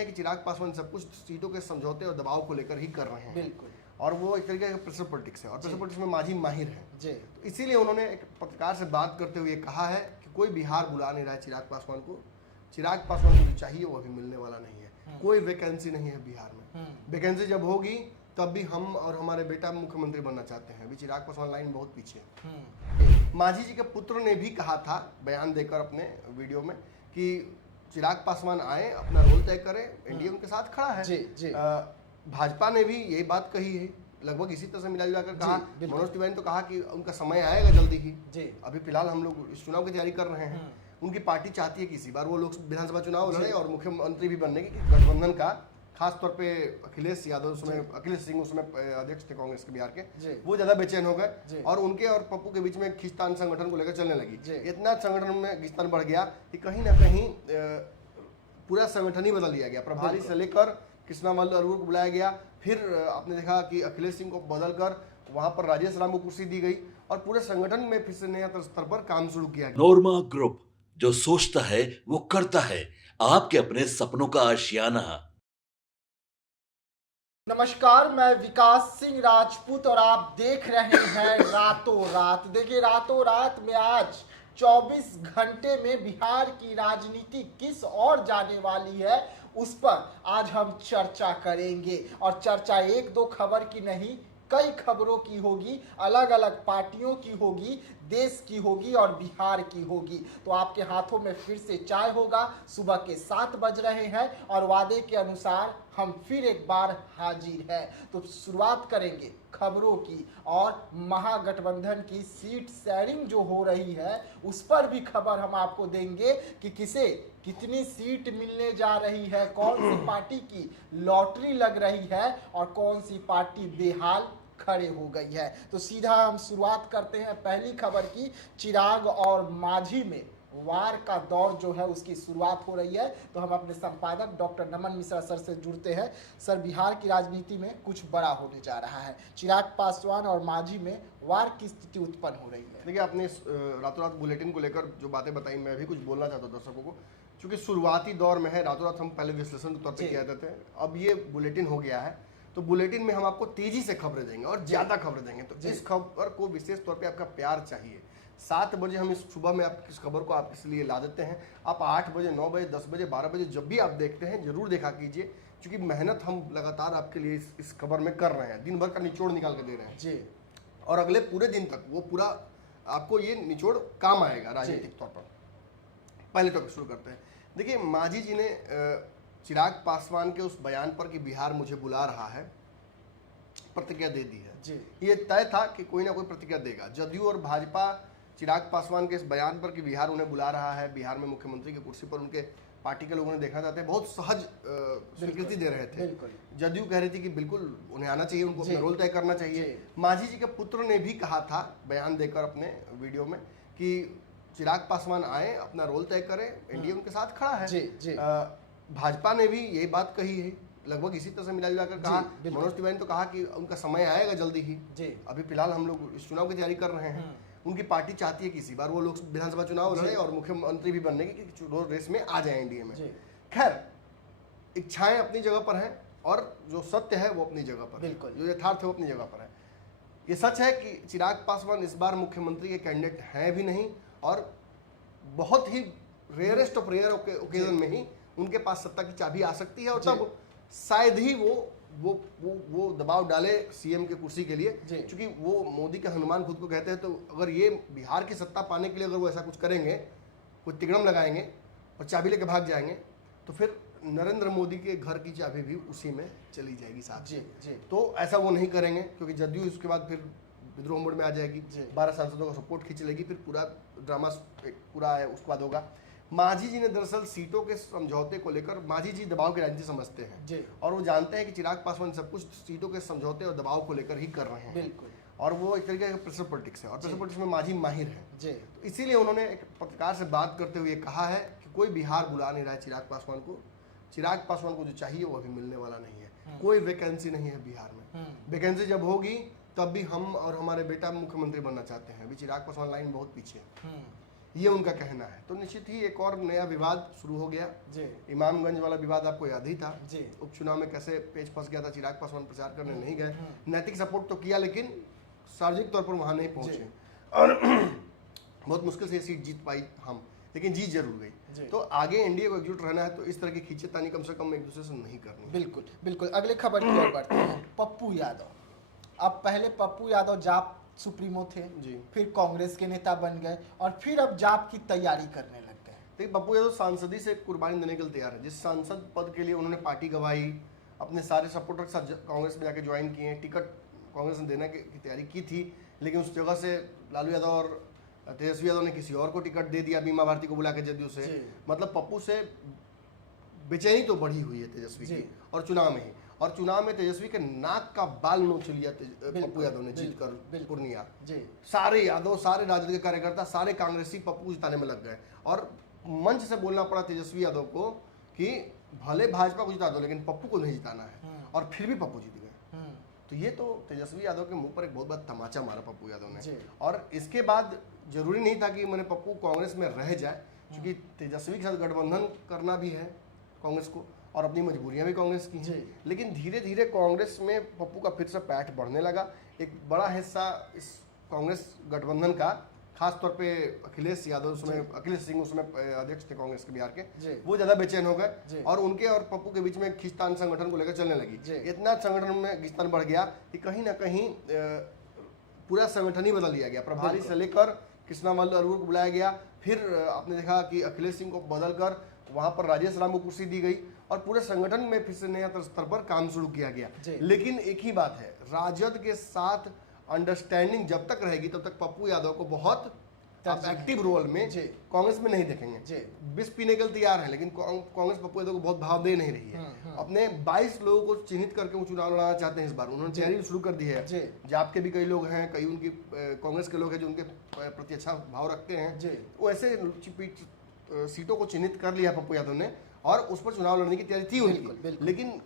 हैं कि चिराग पासवान सब कुछ सीटों के समझौते और दबाव को लेकर ही कर रहे हैं। बिल्कुल। और वो एक तरीके का प्रेशर पॉलिटिक्स है और प्रेशर पॉलिटिक्स में मांझी माहिर है जी। तो इसीलिए उन्होंने एक पत्रकार से बात करते हुए कहा है कि कोई बिहार बुला नहीं रहा है चिराग पासवान को। चिराग पासवान को जो चाहिए वो अभी मिलने वाला नहीं है। कोई वैकेंसी नहीं है बिहार में। वैकेंसी जब होगी तब भी हम और हमारे बेटा मुख्यमंत्री बनना चाहते हैं। अभी चिराग पासवान लाइन बहुत पीछे है। मांझी जी के पुत्र ने भी कहा था बयान देकर अपने वीडियो में कि चिराग पासवान आए, अपना रोल तय करें, एनडीए उनके साथ खड़ा है। जी। भाजपा ने भी यही बात कही है, लगभग इसी तरह से मिला जुला कर कहा। मनोज तिवारी तो कहा कि उनका समय आएगा जल्दी ही। अभी फिलहाल हम लोग इस चुनाव की तैयारी कर रहे हैं। उनकी पार्टी चाहती है कि इसी बार वो लोग विधानसभा चुनाव लड़े और मुख्यमंत्री भी बनने की गठबंधन का, खास तौर पे अखिलेश यादव उसमें, अखिलेश सिंह उसमें अध्यक्ष थे कांग्रेस के बिहार के, वो ज्यादा बेचैन हो गए और उनके और पप्पू के बीच में खींचतान संगठन को लेकर चलने लगी। इतना संगठन में खींचतान बढ़ गया कि कहीं ना कहीं पूरा संगठन ही बदल दिया गया। प्रभारी से लेकर कृष्णामल अरोड़ा को बुलाया गया, फिर आपने देखा कि अखिलेश सिंह को बदलकर वहां पर राजेश राम को कुर्सी दी गई और पूरे संगठन में फिर से नया स्तर पर काम शुरू किया गया। नोरमा ग्रुप, जो सोचता है वो करता है। आपके अपने सपनों का आशियाना। नमस्कार, मैं विकास सिंह राजपूत और आप देख रहे हैं रातों रात। देखिए, रातों रात में आज 24 घंटे में बिहार की राजनीति किस ओर जाने वाली है उस पर आज हम चर्चा करेंगे। और चर्चा एक दो खबर की नहीं, कई खबरों की होगी, अलग अलग पार्टियों की होगी, देश की होगी और बिहार की होगी। तो आपके हाथों में फिर से चाय होगा। सुबह के 7 बज रहे हैं और वादे के अनुसार हम फिर एक बार हाजिर हैं। तो शुरुआत करेंगे खबरों की और महागठबंधन की सीट शेयरिंग जो हो रही है उस पर भी खबर हम आपको देंगे कि किसे कितनी सीट मिलने जा रही है, कौन सी पार्टी की लॉटरी लग रही है और कौन सी पार्टी बेहाल खड़े हो गई है। तो सीधा हम शुरुआत करते हैं पहली खबर की। चिराग और मांझी में वार का दौर जो है उसकी शुरुआत हो रही है। तो हम अपने संपादक डॉक्टर नमन मिश्रा सर से जुड़ते हैं। सर, बिहार की राजनीति में कुछ बड़ा होने जा रहा है। चिराग पासवान और मांझी में वार की स्थिति उत्पन्न हो रही है। देखिए, आपने रातों रात बुलेटिन को लेकर जो बातें बताई, मैं भी कुछ बोलना चाहता हूँ दर्शकों को, क्योंकि शुरुआती दौर में है। रातों रात हम पहले विश्लेषण के तौर पर किया जाते हैं, अब ये बुलेटिन हो गया है। तो बुलेटिन में हम आपको तेजी से खबरें देंगे और ज्यादा खबरें देंगे। तो इस खबर को विशेष तौर पे आपका प्यार चाहिए। 7 बजे हम इस सुबह में आप इस खबर को आपके लिए ला देते हैं। आप 8 बजे, 9 बजे, 10 बजे, 12 बजे जब भी आप देखते हैं जरूर देखा कीजिए, क्योंकि मेहनत हम लगातार आपके लिए इस खबर में कर रहे हैं। दिन भर का निचोड़ निकाल कर दे रहे हैं जी। और अगले पूरे दिन तक वो पूरा आपको ये निचोड़ काम आएगा राजनीतिक तौर पर। पहले टॉपिक शुरू करते हैं। देखिए, मांझी जी ने चिराग पासवान के उस बयान पर कि बिहार मुझे बुला रहा है प्रतिक्रिया दे दी है जी। ये तय था कि कोई ना कोई प्रतिक्रिया देगा। जदयू और भाजपा चिराग पासवान के इस बयान पर कि बिहार उन्हें बुला रहा है, बिहार में मुख्यमंत्री की कुर्सी पर उनके पार्टी के लोगों ने देखना चाहते हैं, बहुत सहज स्वीकृति दे रहे थे। जदयू कह रही थी कि बिल्कुल उन्हें आना चाहिए, उनको अपना रोल तय करना चाहिए। मांझी जी के पुत्र ने भी कहा था बयान देकर अपने वीडियो में कि चिराग पासवान आए, अपना रोल तय करें, एनडीए उनके साथ खड़ा है। भाजपा ने भी यही बात कही है, लगभग इसी तरह से मिला जुला कर कहा। मनोज तिवारी तो कहा कि उनका समय आएगा जल्दी ही। अभी फिलहाल हम लोग इस चुनाव की तैयारी कर रहे हैं। उनकी पार्टी चाहती है कि इसी बार वो लोग विधानसभा चुनाव लड़े और मुख्यमंत्री भी बनने की रेस में आ जाए एनडीए में। खैर, इच्छाएं अपनी जगह पर हैं और जो सत्य है वो अपनी जगह पर है, जो यथार्थ है वो अपनी जगह पर है। ये सच है कि चिराग पासवान इस बार मुख्यमंत्री के कैंडिडेट हैं भी नहीं और बहुत ही रेयरेस्ट ऑफ रेयर ओकेजन में ही उनके पास सत्ता की चाबी आ सकती है और तब शायद ही वो दबाव डाले सीएम के कुर्सी के लिए, क्योंकि वो मोदी के हनुमान खुद को कहते हैं। तो अगर ये बिहार की सत्ता पाने के लिए अगर वो ऐसा कुछ करेंगे, कोई तिगड़म लगाएंगे और चाबी लेके भाग जाएंगे, तो फिर नरेंद्र मोदी के घर की चाबी भी उसी में चली जाएगी साथ में। तो ऐसा वो नहीं करेंगे, क्योंकि जदयू उसके बाद फिर विद्रोह मोड में आ जाएगी, 12 सांसदों का सपोर्ट खींच लेगी, फिर पूरा ड्रामा पूरा है उसके बाद होगा। मांझी जी ने दरअसल सीटों के समझौते को लेकर, मांझी जी दबाव की राजनीति समझते हैं और वो जानते हैं कि चिराग पासवान सब कुछ सीटों के समझौते और दबाव को लेकर ही कर रहे हैं। और वो एक तरीके का प्रेशर पॉलिटिक्स है और प्रेशर पॉलिटिक्स में मांझी माहिर है। तो इसीलिए उन्होंने एक पत्रकार से बात करते हुए कहा है कि कोई बिहार बुला नहीं रहा है चिराग पासवान को। चिराग पासवान को जो चाहिए वो अभी मिलने वाला नहीं है। कोई वैकेंसी नहीं है बिहार में। वैकेंसी जब होगी तब भी हम और हमारे बेटा मुख्यमंत्री बनना चाहते हैं। अभी चिराग पासवान लाइन बहुत पीछे है। ये उनका कहना है। तो निश्चित ही एक और नया विवाद शुरू हो गया। जी इमामगंज वाला विवाद आपको याद ही था, जी उपचुनाव में कैसे पेच फंस गया था, चिराग पासवान प्रचार करने नहीं गए, नैतिक सपोर्ट तो किया लेकिन सार्वजनिक तौर पर वहां नहीं पहुंचे और बहुत मुश्किल से ये सीट जीत पाई हम, लेकिन जीत जरूर जी। गई। तो आगे एनडीए को एकजुट रहना है तो इस तरह की खींचेतानी कम से कम एक दूसरे से नहीं करनी। बिल्कुल बिल्कुल। अगले खबर की ओर बढ़ते हैं। पप्पू यादव, अब पहले पप्पू यादव जाप सुप्रीमो थे जी। फिर कांग्रेस के नेता बन गए और फिर अब जाप की तैयारी करने लग गए। देखिए पप्पू यादव सांसदी से कुर्बानी देने के लिए तैयार है। जिस सांसद पद के लिए उन्होंने पार्टी गवाई, अपने सारे सपोर्टर के साथ कांग्रेस में जाके ज्वाइन किए, टिकट कांग्रेस ने देने की तैयारी की थी, लेकिन उस जगह से लालू यादव और तेजस्वी यादव ने किसी और को टिकट दे दिया, बीमा भारती को बुला के जदयू से। जी। मतलब पप्पू से बेचैनी तो बढ़ी हुई है तेजस्वी जी। की, और चुनाव में ही, और चुनाव में तेजस्वी के नाक का बाल नोच लिया पप्पू यादव ने जीत कर पूर्णिया। जी सारे यादव, सारे राजद के कार्यकर्ता, सारे कांग्रेसी पप्पू को जिताने में लग गए और मंच से बोलना पड़ा तेजस्वी यादव को कि भले भाजपा को जिता दो लेकिन पप्पू को नहीं जिताना है, और फिर भी पप्पू जीत गए। तो ये तो तेजस्वी यादव के मुंह पर एक बहुत बड़ा तमाचा मारा पप्पू यादव जी। ने। और इसके बाद जरूरी नहीं था कि मैंने पप्पू कांग्रेस में रह जाए, क्योंकि तेजस्वी के साथ गठबंधन करना भी है कांग्रेस को और अपनी मजबूरियां भी कांग्रेस की जी। हैं। लेकिन धीरे धीरे कांग्रेस में पप्पू का फिर से पैठ बढ़ने लगा। एक बड़ा हिस्सा इस कांग्रेस गठबंधन का, खास तौर पे अखिलेश यादव, उसमें अखिलेश सिंह उसमें अध्यक्ष थे कांग्रेस के बिहार जी। के, वो ज्यादा बेचैन हो जी। गए और उनके और पप्पू के बीच में खींचतान संगठन को लेकर चलने जी। लगी। इतना संगठन में खींचतान बढ़ गया कि कहीं ना कहीं पूरा संगठन ही बदल दिया गया। प्रभारी से लेकर कृष्णामल अरोड़ा को बुलाया गया, फिर आपने देखा कि अखिलेश सिंह को बदल कर वहां पर राजेश राम को कुर्सी दी गई और पूरे संगठन में फिर से नया स्तर पर काम शुरू किया गया। जी। लेकिन एक ही बात है, राजद के साथ अंडरस्टैंडिंग जब तक रहेगी तब तक पप्पू यादव को बहुत एक्टिव रोल में जी। कांग्रेस में नहीं देखेंगे। जी। विष पीने के लिए तैयार है, लेकिन कांग्रेस पप्पू यादव को बहुत भाव दे नहीं रही है। अपने 22 लोगों को चिन्हित करके वो चुनाव लड़ाना चाहते हैं इस बार। उन्होंने तैयारी शुरू कर दी है। जी। जाप के भी कई लोग हैं, कई उनकी कांग्रेस के लोग हैं जो उनके प्रति अच्छा भाव रखते हैं। जी। वो ऐसे सीटों को चिन्हित कर लिया पप्पू यादव ने और उस पर चुनाव लड़ने की तैयारी थी बिल्कुल, उनकी। बिल्कुल। लेकिन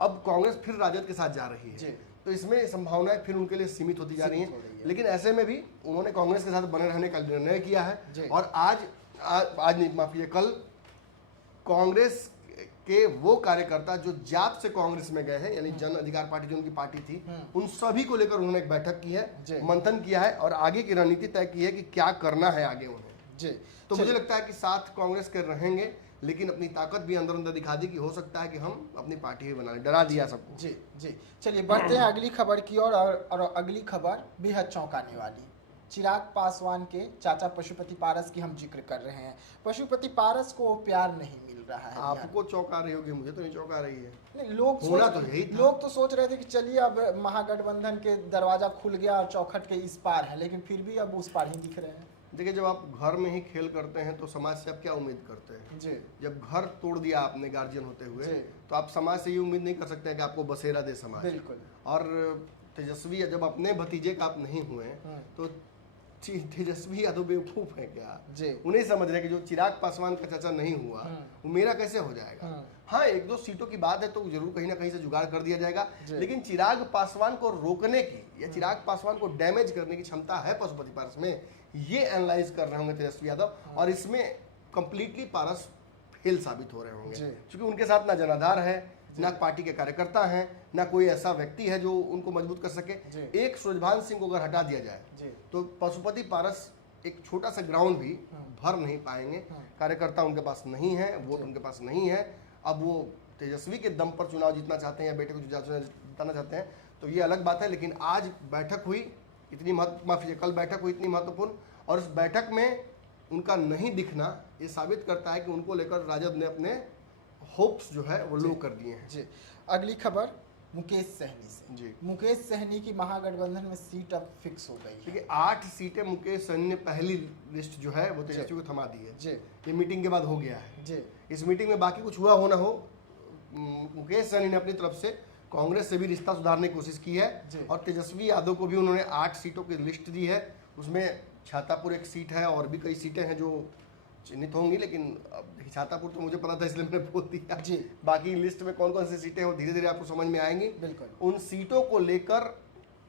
अब कांग्रेस फिर राजद के साथ जा रही जी। है, तो इसमें संभावनाएं फिर उनके लिए सीमित होती जा रही सीमित हो रही हैं। है। लेकिन ऐसे में भी उन्होंने कांग्रेस के साथ बने रहने का निर्णय किया जी। है और आज नहीं, माफी, कल कांग्रेस के वो कार्यकर्ता जो जाप से कांग्रेस में गए हैं, यानी जन अधिकार पार्टी जो उनकी पार्टी थी, उन सभी को लेकर उन्होंने एक बैठक की जी। है, मंथन किया है और आगे की रणनीति तय की है कि क्या करना है आगे उन्हें। जी। तो मुझे लगता है कि साथ कांग्रेस के रहेंगे, लेकिन अपनी ताकत भी अंदर अंदर दिखा दी कि हो सकता है कि हम अपनी पार्टी ही बना लें। डरा दिया सबको। जी जी। चलिए बढ़ते हैं अगली खबर की ओर और अगली खबर बेहद चौंकाने वाली। चिराग पासवान के चाचा पशुपति पारस की हम जिक्र कर रहे हैं। पशुपति पारस को प्यार नहीं मिल रहा है। आपको चौंका रही होगी, मुझे तो नहीं चौंका रही है। नहीं, लोग होना तो यही था। लोग तो सोच रहे थे कि चलिए अब महागठबंधन के दरवाजा खुल गया और चौखट के इस पार है, लेकिन फिर भी अब उस पार ही दिख रहे हैं। देखिए, जब आप घर में ही खेल करते हैं तो समाज से आप क्या उम्मीद करते हैं? जी। जब घर तोड़ दिया आपने गार्जियन होते हुए, जी। तो आप समाज से ये उम्मीद नहीं कर सकते हैं कि आपको बसेरा दे समाज। बिल्कुल। और तेजस्वी जब अपने भतीजे का आप नहीं हुए तो तेजस्वी यादव बेवकूफ है क्या? जी। उन्हें समझ रहे कि जो चिराग पासवान का चाचा नहीं हुआ वो मेरा कैसे हो जाएगा। हाँ, 1-2 सीटों की बात है तो जरूर कहीं ना कहीं से जुगाड़ कर दिया जाएगा, लेकिन चिराग पासवान को रोकने की या चिराग पासवान को डैमेज करने की क्षमता है पशुपति पारस में, ये एनालाइज कर रहे होंगे तेजस्वी यादव और इसमें कंप्लीटली पारस फेल साबित हो रहे होंगे, क्योंकि उनके साथ ना जनाधार है, ना पार्टी के कार्यकर्ता हैं, ना कोई ऐसा व्यक्ति है जो उनको मजबूत कर सके। एक सूरजभान सिंह को अगर हटा दिया जाए तो पशुपति पारस एक छोटा सा ग्राउंड भी भर नहीं पाएंगे। कार्यकर्ता उनके पास नहीं है, वोट उनके पास नहीं है। अब वो तेजस्वी के दम पर चुनाव जीतना चाहते हैं या बेटे को जिताना चाहते हैं तो ये अलग बात है। लेकिन आज बैठक हुई इतनी कल बैठक हुई इतनी महत्वपूर्ण, और इस बैठक में उनका नहीं दिखना ये साबित करता है कि उनको लेकर राजद ने अपने होप्स जो है वो लो कर दिए हैं। जी। अगली खबर मुकेश सहनी से। जी। मुकेश सहनी की महागठबंधन में सीट अब फिक्स हो गई है। देखिए, 8 सीटें मुकेश सहनी ने पहली लिस्ट जो है वो तेजस्वी को थमा दी है। जी। ये मीटिंग के बाद हो गया है। जी। इस मीटिंग में बाकी कुछ हुआ हो ना हो, मुकेश सहनी ने अपनी तरफ से कांग्रेस से भी रिश्ता सुधारने की कोशिश की है और तेजस्वी यादव को भी उन्होंने 8 सीटों की लिस्ट दी है। उसमें छातापुर एक सीट है और भी कई सीटें हैं जो चिन्हित होंगी, लेकिन अब छातापुर तो मुझे पता था इसलिए मैंने बोल दिया। जी। बाकी लिस्ट में कौन कौन सी सीटें हैं वो धीरे धीरे आपको समझ में आएंगी। बिल्कुल। उन सीटों को लेकर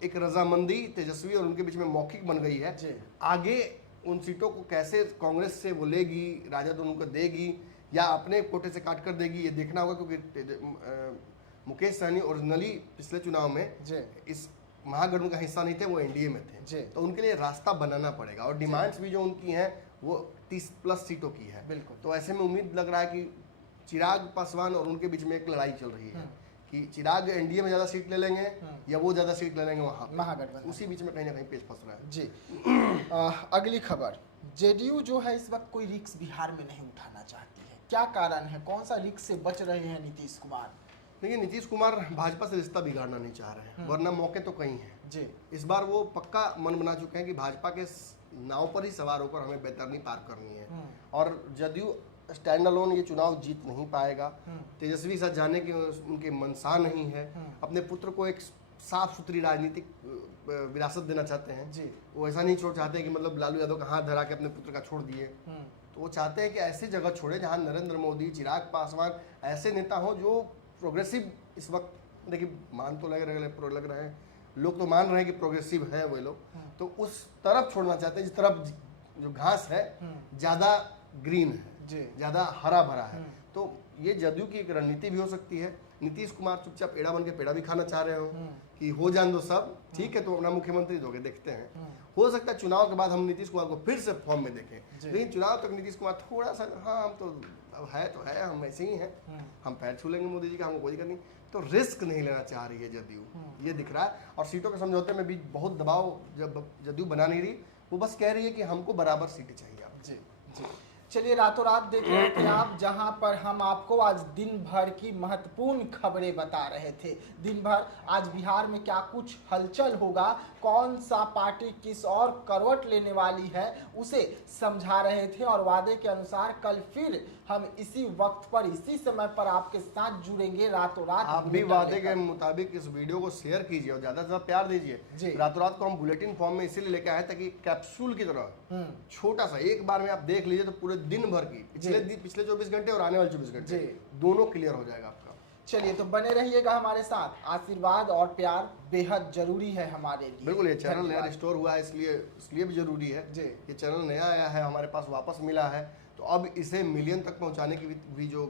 एक रजामंदी तेजस्वी और उनके बीच में मौखिक बन गई है। जी। आगे उन सीटों को कैसे कांग्रेस से वो लेगी, राजद उनको देगी या अपने कोटे से काट कर देगी, ये देखना होगा। क्योंकि मुकेश सहनी ओरिजिनली पिछले चुनाव में इस महागठबंधन का हिस्सा नहीं थे, वो एनडीए में थे, तो उनके लिए रास्ता बनाना पड़ेगा। और डिमांड्स भी जो उनकी हैं वो 30+ सीटों की है। बिल्कुल। तो ऐसे में उम्मीद लग रहा है कि चिराग पासवान और उनके बीच में एक लड़ाई चल रही है कि चिराग एनडीए में ज़्यादा सीट ले लेंगे या वो ज़्यादा सीट ले लेंगे वहाँ महागठबंधन, उसी बीच में कहीं ना कहीं पेच फंस रहा है जी। अगली खबर, जेडीयू जो है इस वक्त कोई रिस्क बिहार में नहीं उठाना चाहती है, क्या कारण है, कौन सा रिस्क से बच रहे हैं नीतीश कुमार? देखिए, नीतीश कुमार भाजपा से रिश्ता बिगाड़ना नहीं चाह रहे हैं, वरना मौके तो कई हैं जी। इस बार वो पक्का मन बना चुके हैं कि भाजपा के नाव पर ही सवार होकर हमें बेतरनी पार करनी है। और जदयू स्टैंड अलोन ये चुनाव जीत नहीं पाएगा। तेजस्वी साथ जाने की उनकी मनसा नहीं है। अपने पुत्र को एक साफ सुथरी राजनीतिक विरासत देना चाहते हैं जी। वो ऐसा नहीं छोड़ चाहते कि मतलब लालू यादव का हाथ धरा के अपने पुत्र का छोड़ दिए। तो वो चाहते हैं कि ऐसी जगह छोड़े जहाँ नरेंद्र मोदी, चिराग पासवान ऐसे नेता हो जो प्रोग्रेसिव इस वक्त, देखिए मान तो लग रहे हैं, लोग तो मान रहे हैं कि प्रोग्रेसिव है वो लोग, तो उस तरफ छोड़ना चाहते हैं जिस तरफ जो घास है ज़्यादा ग्रीन है, ज़्यादा हरा भरा है। तो ये जदयू की एक रणनीति भी हो सकती है। नीतीश कुमार चुपचाप एड़ा बन के पेड़ा भी खाना चाह रहे हो कि हो जान दो सब, ठीक है तो अपना मुख्यमंत्री दोगे, देखते हैं। हो सकता है चुनाव के बाद हम नीतीश कुमार को फिर से फॉर्म में देखें, लेकिन चुनाव तक नीतीश कुमार थोड़ा सा, हाँ हम तो अब है तो है, हम ऐसे ही हैं, हम पैर छू लेंगे मोदी जी का, हमको कोई करनी, तो रिस्क नहीं लेना चाह रही है जदयू, ये दिख रहा है। और सीटों के समझौते में भी बहुत दबाव जब जदयू बना नहीं रही, वो बस कह रही है कि हमको बराबर सीटें चाहिए आप। जी जी। चलिए, रातों रात देख रहे थे आप, जहां पर हम आपको आज दिन भर की महत्वपूर्ण खबरें बता रहे थे। दिन भर आज बिहार में क्या कुछ हलचल होगा, कौन सा पार्टी किस और करवट लेने वाली है, उसे समझा रहे थे। और वादे के अनुसार कल फिर हम इसी वक्त पर, इसी समय पर आपके साथ जुड़ेंगे रातों रात। आप भी वादे के मुताबिक इस वीडियो को शेयर कीजिए और ज़्यादा से ज़्यादा प्यार दीजिए। रातों रात को हम बुलेटिन फॉर्म में इसीलिए लेके आए ताकि कैप्सूल की तरह छोटा सा एक बार में आप देख लीजिए तो पूरे दिन भर की पिछले 24 घंटे और आने वाले 24 घंटे दोनों क्लियर हो जाएगा आपका। चलिए, तो बने रहिएगा हमारे साथ। आशीर्वाद और प्यार बेहद जरूरी है हमारे लिए। बिल्कुल, ये चैनल नया रिस्टोर हुआ है, इसलिए भी जरूरी है जी। ये चैनल नया आया है, हमारे पास वापस मिला है, तो अब इसे मिलियन तक पहुंचाने की भी जो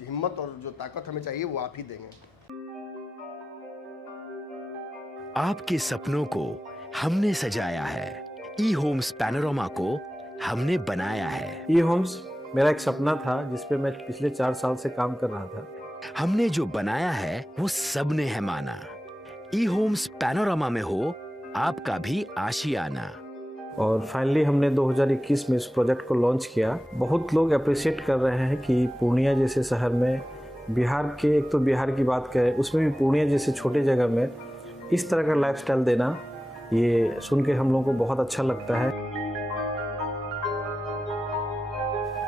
हिम्मत और जो ताकत हमें चाहिए वो आप ही देंगे। आपके सपनों को हमने सजाया है, ई होम्स पैनोरामा को हमने बनाया है। ई होम्स मेरा एक सपना था जिसपे मैं पिछले 4 साल से काम कर रहा था। हमने जो बनाया है वो सबने है माना। ई होम्स पैनोरामा में हो आपका भी आशियाना। और फाइनली हमने 2021 में इस प्रोजेक्ट को लॉन्च किया। बहुत लोग अप्रिशिएट कर रहे हैं कि पूर्णिया जैसे शहर में, बिहार के, एक तो बिहार की बात करें उसमें भी पूर्णिया जैसे छोटे जगह में इस तरह का लाइफस्टाइल देना, ये सुन के हम लोगों को बहुत अच्छा लगता है।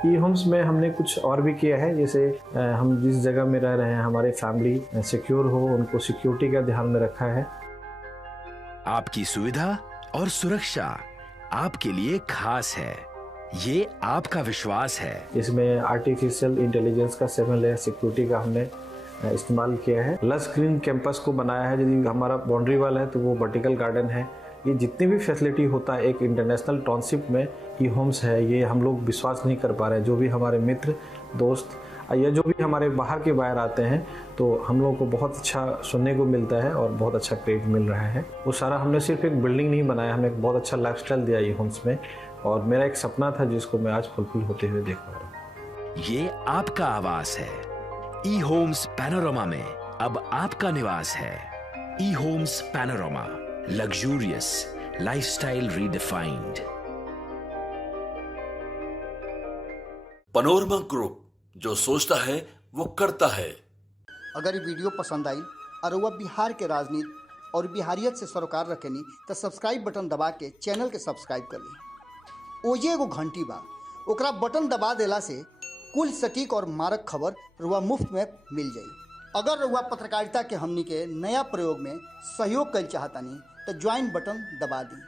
ई होम्स में हमने कुछ और भी किया है, जैसे हम जिस जगह में रह रहे हैं हमारे फैमिली सिक्योर हो, उनको सिक्योरिटी का ध्यान में रखा है। आपकी सुविधा और सुरक्षा आपके लिए खास है, ये आपका विश्वास है। इसमें आर्टिफिशियल इंटेलिजेंस का 7 लेयर सिक्योरिटी का हमने इस्तेमाल किया है। लस ग्रीन कैंपस को बनाया है, यदि हमारा बाउंड्री वाल है तो वो वर्टिकल गार्डन है। ये जितनी भी फैसिलिटी होता है एक इंटरनेशनल टाउनशिप में ई होम्स है, ये हम लोग विश्वास नहीं कर पा रहे हैं। जो भी हमारे मित्र दोस्त या जो भी हमारे बाहर के बाहर आते हैं तो हम लोगों को बहुत अच्छा सुनने को मिलता है और बहुत अच्छा क्रेडिट मिल रहा है। वो सारा हमने सिर्फ एक बिल्डिंग नहीं बनाया, हमने एक बहुत अच्छा लाइफस्टाइल दिया ई होम्स में, और मेरा एक सपना था जिसको मैं आज फुलफिल होते हुए देख पा रहा हूँ। ये आपका आवास है। ई होम्स पैनोरामा में अब आपका निवास है। E homes Panorama, luxurious lifestyle redefined. Panorama group, जो सोचता है वो करता है। अगर ये वीडियो पसंद आई और वह बिहार के राजनीति और बिहारियत से सरोकार रखेनी तो सब्सक्राइब बटन दबा के चैनल के सब्सक्राइब कर ली। ओजे एगो घंटी बा, ओकरा बटन दबा देला से कुल सटीक और मारक खबर रुआ मुफ्त में मिल जाई। अगर रुआ पत्रकारिता के हमनी के नया प्रयोग में सहयोग कर चाहतानी तो ज्वाइन बटन दबा दी।